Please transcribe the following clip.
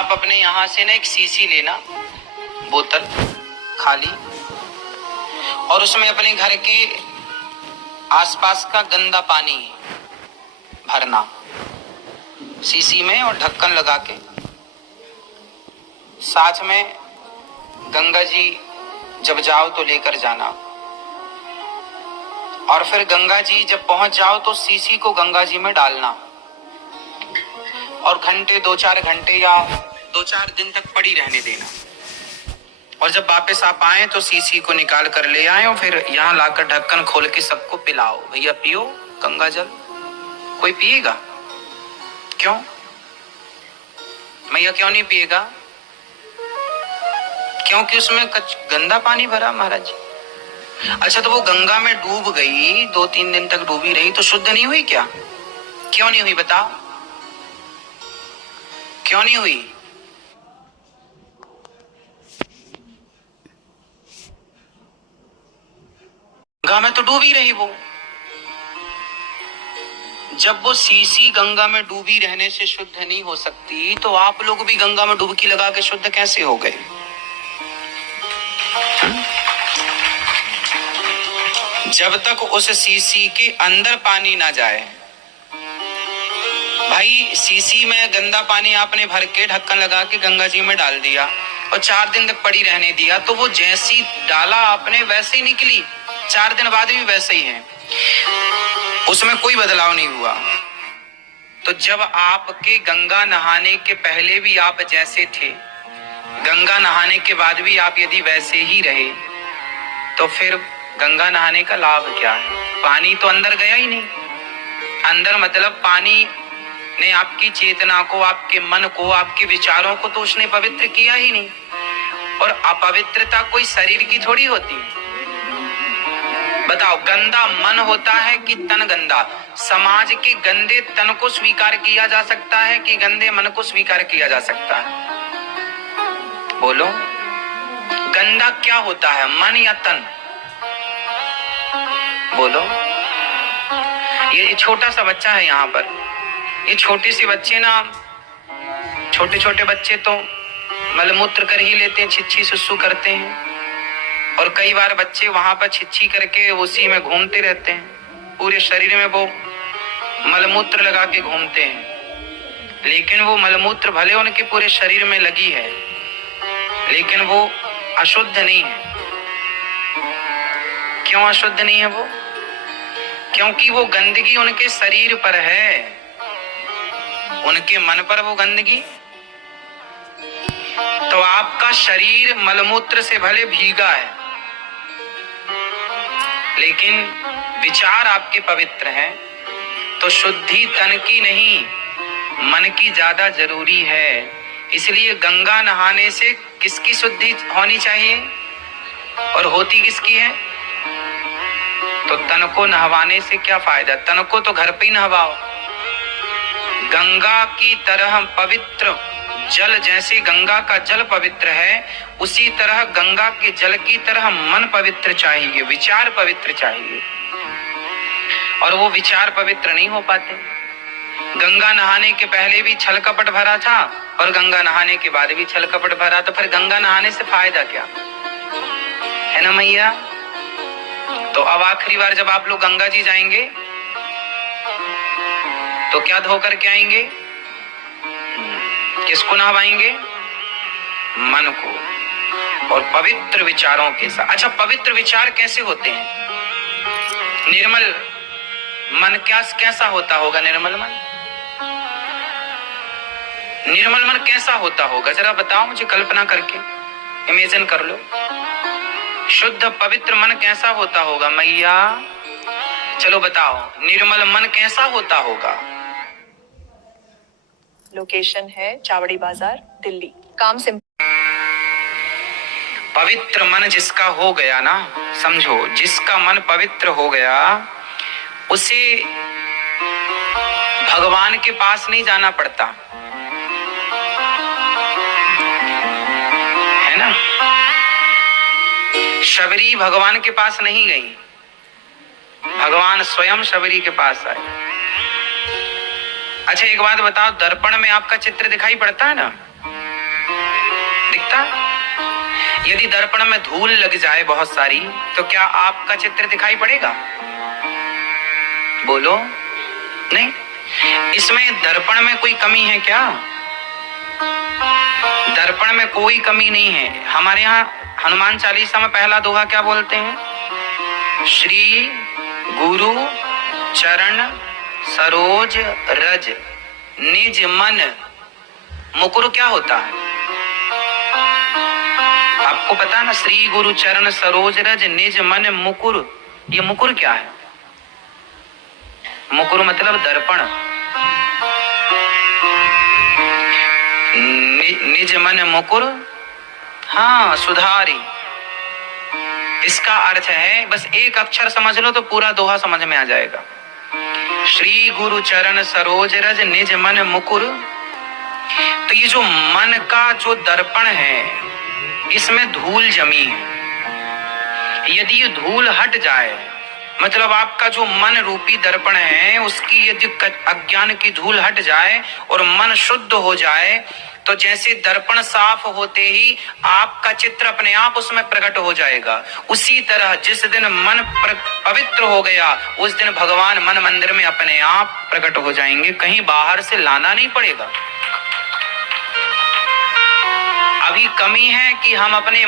आप अपने यहाँ से ना एक सीसी लेना, बोतल खाली, और उसमें अपने घर के आसपास का गंदा पानी भरना सीसी में और ढक्कन लगा के। साथ में गंगा जी जब जाओ तो लेकर जाना, और फिर गंगा जी जब पहुंच जाओ तो सीसी को गंगा जी में डालना और घंटे 2-4 घंटे या 2-4 दिन तक पड़ी रहने देना। और जब वापस आप आए तो सीसी को निकाल कर ले आए और फिर यहाँ लाकर ढक्कन खोल के सबको पिलाओ, भैया पियो गंगा जल। कोई पिएगा? क्यों भैया, क्यों नहीं पिएगा? क्योंकि उसमें गंदा पानी भरा महाराज जी। अच्छा, तो वो गंगा में डूब गई, 2-3 दिन तक डूबी रही तो शुद्ध नहीं हुई क्या? क्यों नहीं हुई बताओ, क्यों नहीं हुई? गंगा में तो डूबी रही वो। जब वो सीसी गंगा में डूबी रहने से शुद्ध नहीं हो सकती तो आप लोग भी गंगा में डुबकी लगा के शुद्ध कैसे हो गए? जब तक उस सीसी के अंदर पानी ना जाए, भाई सीसी में गंदा पानी आपने भर के ढक्कन लगा के गंगा जी में डाल दिया और 4 दिन तक पड़ी रहने दिया, तो वो जैसी डाला आपने वैसे ही निकली, 4 दिन बाद भी वैसे ही है, उसमें कोई बदलाव नहीं हुआ। तो जब आपके गंगा नहाने के पहले भी आप जैसे थे, गंगा नहाने के बाद भी आप यदि वैसे ही रहे, तो फिर गंगा नहाने का लाभ क्या है? पानी तो अंदर गया ही नहीं। अंदर मतलब पानी ने आपकी चेतना को, आपके मन को, आपके विचारों को तो उसने पवित्र किया ही नहीं। और अपवित्रता कोई शरीर की थोड़ी होती है। बताओ, गंदा मन होता है कि तन गंदा? समाज के गंदे तन को स्वीकार किया जा सकता है कि गंदे मन को स्वीकार किया जा सकता है? बोलो, गंदा क्या होता है, मन या तन? बोलो। ये छोटा सा बच्चा है यहाँ पर, ये छोटे से बच्चे ना, छोटे छोटे बच्चे तो मलमूत्र कर ही लेते हैं, छिच्छी सुसु करते हैं, और कई बार बच्चे वहां पर छिच्छी करके उसी में घूमते रहते हैं, पूरे शरीर में वो मलमूत्र लगा के घूमते हैं। लेकिन वो मलमूत्र भले उनके पूरे शरीर में लगी है, लेकिन वो अशुद्ध नहीं है। क्यों अशुद्ध नहीं है वो? क्योंकि वो गंदगी उनके शरीर पर है, उनके मन पर वो गंदगी। तो आपका शरीर मलमूत्र से भले भीगा है, लेकिन विचार आपके पवित्र हैं, तो शुद्धि तन की नहीं मन की ज्यादा जरूरी है। इसलिए गंगा नहाने से किसकी शुद्धि होनी चाहिए और होती किसकी है? तो तन को नहवाने से क्या फायदा? तन को तो घर पे ही नहवाओ। गंगा की तरह पवित्र जल, जैसे गंगा का जल पवित्र है, उसी तरह गंगा के जल की तरह मन पवित्र चाहिए, विचार पवित्र चाहिए। और वो विचार पवित्र नहीं हो पाते। गंगा नहाने के पहले भी छल कपट भरा था और गंगा नहाने के बाद भी छल कपट भरा, तो फिर गंगा नहाने से फायदा क्या है ना मैया? तो अब आखिरी बार जब आप लोग गंगा जी जाएंगे तो क्या धो करके आएंगे? किसको नहवाएंगे? मन को, और पवित्र विचारों के साथ। अच्छा, पवित्र विचार कैसे होते हैं? निर्मल मन कैसा होता होगा? निर्मल मन, निर्मल मन कैसा होता होगा? जरा बताओ मुझे, कल्पना करके इमेजिन कर लो। शुद्ध पवित्र मन कैसा होता होगा मैया? चलो बताओ, निर्मल मन कैसा होता होगा? लोकेशन है चावड़ी बाजार, दिल्ली। काम सिंपल। पवित्र मन जिसका हो गया ना, समझो, जिसका मन पवित्र हो गया, उसे भगवान के पास नहीं जाना पड़ता, है ना? शबरी भगवान के पास नहीं गई, भगवान स्वयं शबरी के पास आए। अच्छा, एक बात बताओ, दर्पण में आपका चित्र दिखाई पड़ता है ना? होता है? यदि दर्पण में धूल लग जाए बहुत सारी, तो क्या आपका चित्र दिखाई पड़ेगा? बोलो, नहीं। इसमें दर्पण में कोई कमी है क्या? दर्पण में कोई कमी नहीं है। हमारे यहाँ हनुमान चालीसा में पहला दोहा क्या बोलते हैं? श्री गुरु चरण सरोज रज निज मन मुकुर। क्या होता है आपको पता है ना? श्री गुरु चरण सरोज रज निज मन मुकुर। ये मुकुर क्या है? मुकुर मतलब दर्पण। निज मन मुकुर, हाँ, सुधारी। इसका अर्थ है, बस एक अक्षर समझ लो तो पूरा दोहा समझ में आ जाएगा। श्री गुरु चरण सरोज रज निज मन मुकुर। तो ये जो मन का जो दर्पण है, इसमें धूल जमी है। यदि ये धूल हट जाए, मतलब आपका जो मन रूपी दर्पण है उसकी यदि अज्ञान की धूल हट जाए और मन शुद्ध हो जाए, तो जैसे दर्पण साफ होते ही आपका चित्र अपने आप उसमें प्रकट हो जाएगा। उसी तरह जिस दिन मन पवित्र हो गया, उस दिन भगवान मन मंदिर में अपने आप प्रकट हो जाएंगे, कहीं बाहर से लाना नहीं पड़ेगा। अभी कमी है कि हम अपने